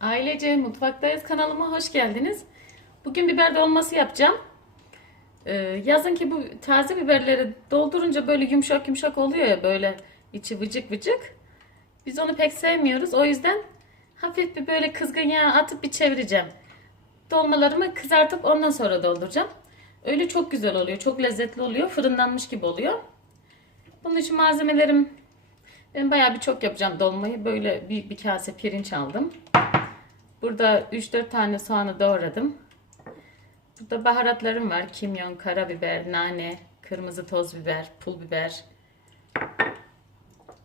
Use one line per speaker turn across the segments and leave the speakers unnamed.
Ailece Mutfaktayız kanalıma hoş geldiniz. Bugün biber dolması yapacağım. Ee, yazın ki bu taze biberleri doldurunca böyle yumuşak yumuşak oluyor ya böyle içi vıcık vıcık. Biz onu pek sevmiyoruz. O yüzden hafif bir böyle kızgın yağ atıp bir çevireceğim. Dolmalarımı kızartıp ondan sonra dolduracağım. Öyle çok güzel oluyor. Çok lezzetli oluyor. Fırınlanmış gibi oluyor. Bunun için malzemelerim ben bayağı bir çok yapacağım dolmayı. Böyle büyük bir kase pirinç aldım. Burada 3-4 tane soğanı doğradım. Burada baharatlarım var. Kimyon, karabiber, nane, kırmızı toz biber, pul biber.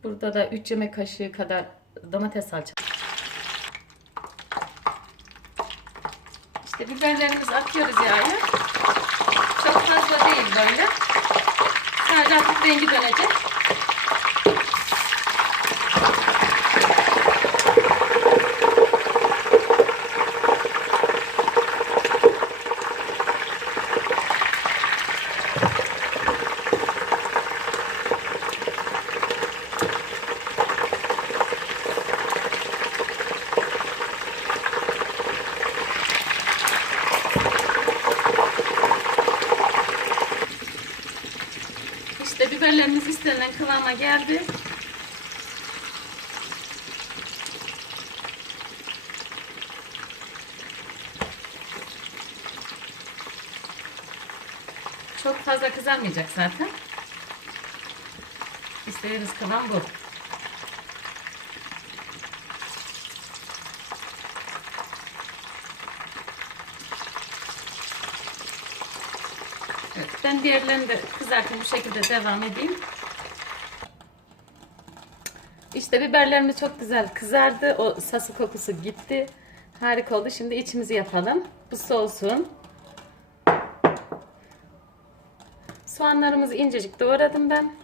Burada da 3 yemek kaşığı kadar domates salçası. İşte biberlerimizi atıyoruz yağa. Çok fazla değil böyle. Sadece rengi dönecek. İşte biberlerimiz istenilen kıvama geldi. Çok fazla kızarmayacak zaten. İstediğiniz kıvam bu. Evet, ben diğerlerini de kızartayım bu şekilde devam edeyim. İşte biberlerimiz çok güzel kızardı. O sası kokusu gitti. Harika oldu. Şimdi içimizi yapalım. Bu soğusun. Soğanlarımızı incecik doğradım ben.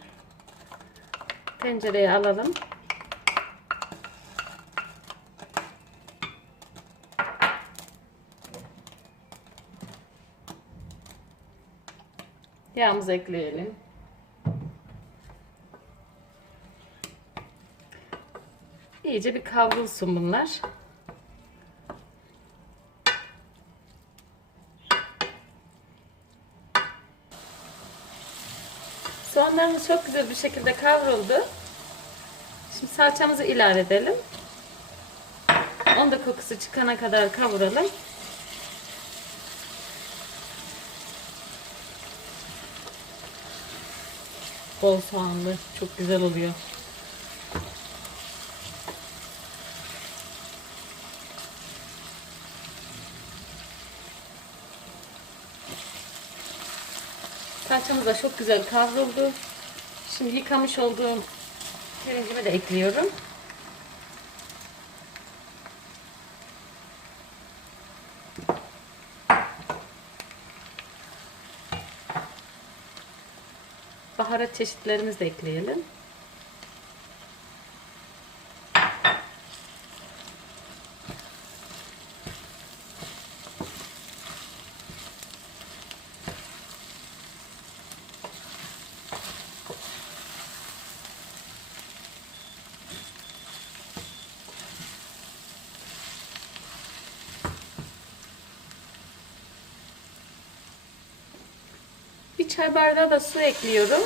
Tencereye alalım. Yağımızı ekleyelim. İyice bir kavrulsun bunlar. Soğanlarımız çok güzel bir şekilde kavruldu. Şimdi salçamızı ilave edelim. Onda kokusu çıkana kadar kavuralım. Bol soğanlı. Çok güzel oluyor. Salçamız da çok güzel kavruldu. Şimdi yıkamış olduğum pirincimi de ekliyorum. Baharat çeşitlerimizi de ekleyelim. Çay bardağı da su ekliyorum.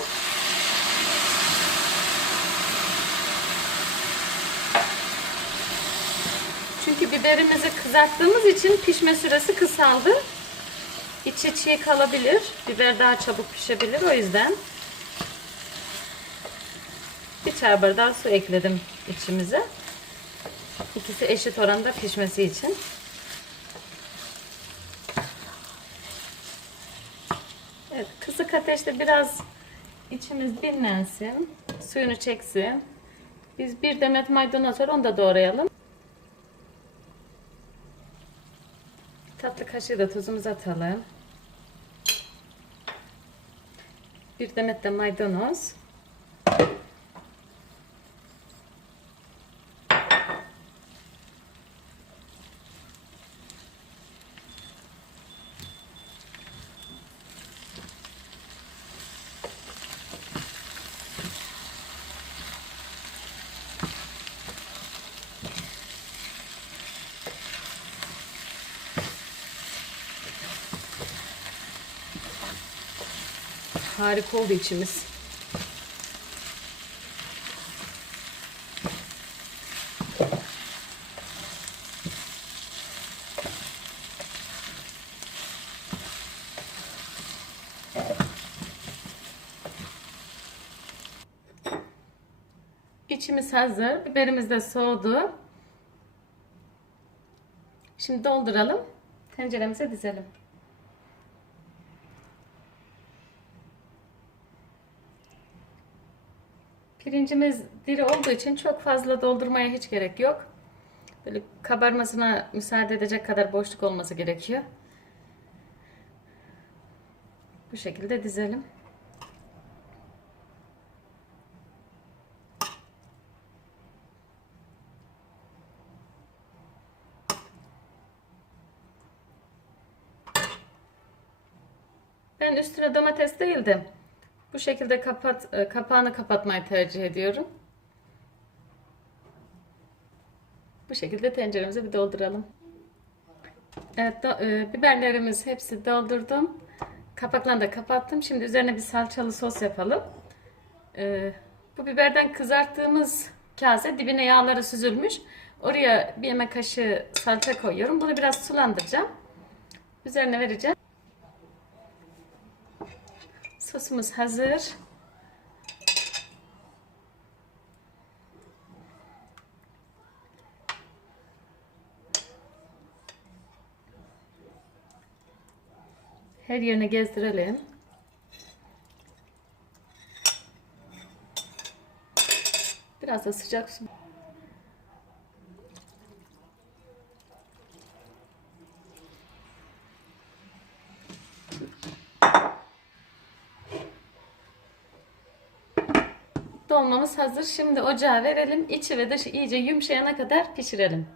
Çünkü biberimizi kızarttığımız için pişme süresi kısaldı. İçi çiğ kalabilir. Biber daha çabuk pişebilir o yüzden. Bir çay bardağı su ekledim içimize. İkisi eşit oranda pişmesi için. Evet, kısık ateşte biraz içimiz dinlensin. Suyunu çeksin. Biz bir demet maydanoz var onu da doğrayalım. Tatlı kaşığı da tuzumuzu atalım. Bir demet de maydanoz. Harika oldu içimiz. İçimiz hazır. Biberimiz de soğudu. Şimdi dolduralım. Tenceremize dizelim. Pirincimiz diri olduğu için çok fazla doldurmaya hiç gerek yok. Böyle kabarmasına müsaade edecek kadar boşluk olması gerekiyor. Bu şekilde dizelim. Ben üstüne domates değil de bu şekilde kapat, e, kapağını kapatmayı tercih ediyorum. Bu şekilde tenceremize bir dolduralım. Evet, do- e, biberlerimiz hepsi doldurdum. Kapaklarını da kapattım. Şimdi üzerine bir salçalı sos yapalım. E, bu biberden kızarttığımız kase dibine yağları süzülmüş. Oraya bir yemek kaşığı salça koyuyorum. Bunu biraz sulandıracağım. Üzerine vereceğim. Sosumuz hazır. Her yerine gezdirelim. Biraz da sıcak su. Dolmamız hazır. Şimdi ocağa verelim. İçi ve dışı iyice yumuşayana kadar pişirelim.